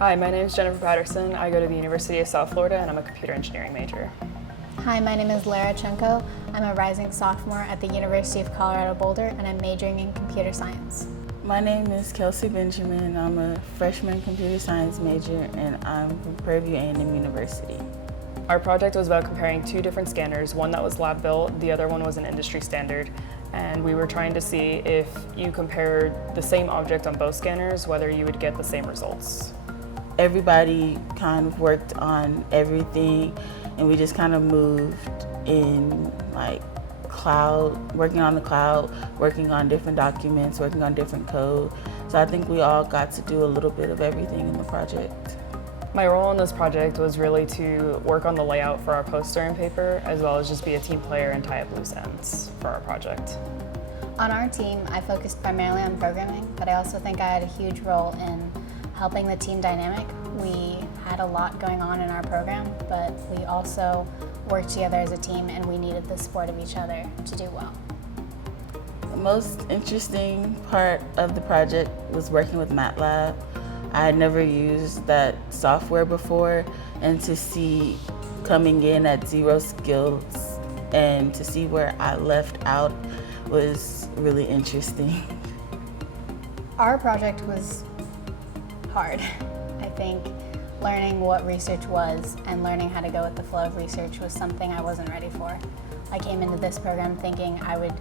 Hi, my name is Jennifer Patterson. I go to the University of South Florida and I'm a computer engineering major. Hi, my name is Lara Chenko. I'm a rising sophomore at the University of Colorado Boulder and I'm majoring in computer science. My name is Kelsey Benjamin. I'm a freshman computer science major and I'm from Prairie View A&M University. Our project was about comparing two different scanners, one that was lab built, the other one was an industry standard. And we were trying to see if you compared the same object on both scanners, whether you would get the same results. Everybody kind of worked on everything and we just kind of moved in like cloud, working on the cloud, working on different documents, working on different code. So I think we all got to do a little bit of everything in the project. My role in this project was really to work on the layout for our poster and paper, as well as just be a team player and tie up loose ends for our project. On our team, I focused primarily on programming, but I also think I had a huge role in helping the team dynamic. We had a lot going on in our program, but we also worked together as a team and we needed the support of each other to do well. The most interesting part of the project was working with MATLAB. I had never used that software before, and to see coming in at 0 skills and to see where I left out was really interesting. Our project was hard. I think learning what research was and learning how to go with the flow of research was something I wasn't ready for. I came into this program thinking I would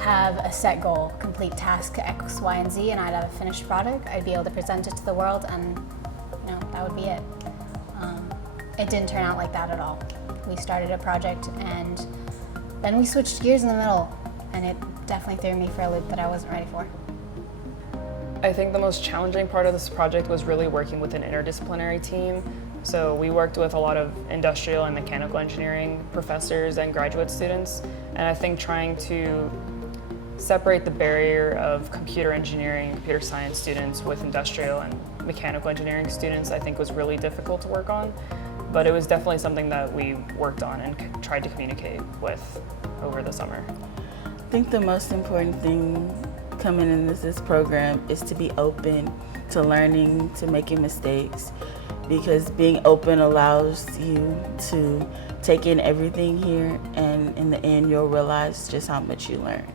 have a set goal, complete task X, Y, and Z, and I'd have a finished product. I'd be able to present it to the world and that would be it. It didn't turn out like that at all. We started a project and then we switched gears in the middle and it definitely threw me for a loop that I wasn't ready for. I think the most challenging part of this project was really working with an interdisciplinary team. So we worked with a lot of industrial and mechanical engineering professors and graduate students, and I think trying to separate the barrier of computer engineering, computer science students with industrial and mechanical engineering students I think was really difficult to work on, but it was definitely something that we worked on and tried to communicate with over the summer. I think the most important thing coming into this program is to be open to learning, to making mistakes, because being open allows you to take in everything here, and in the end you'll realize just how much you learn.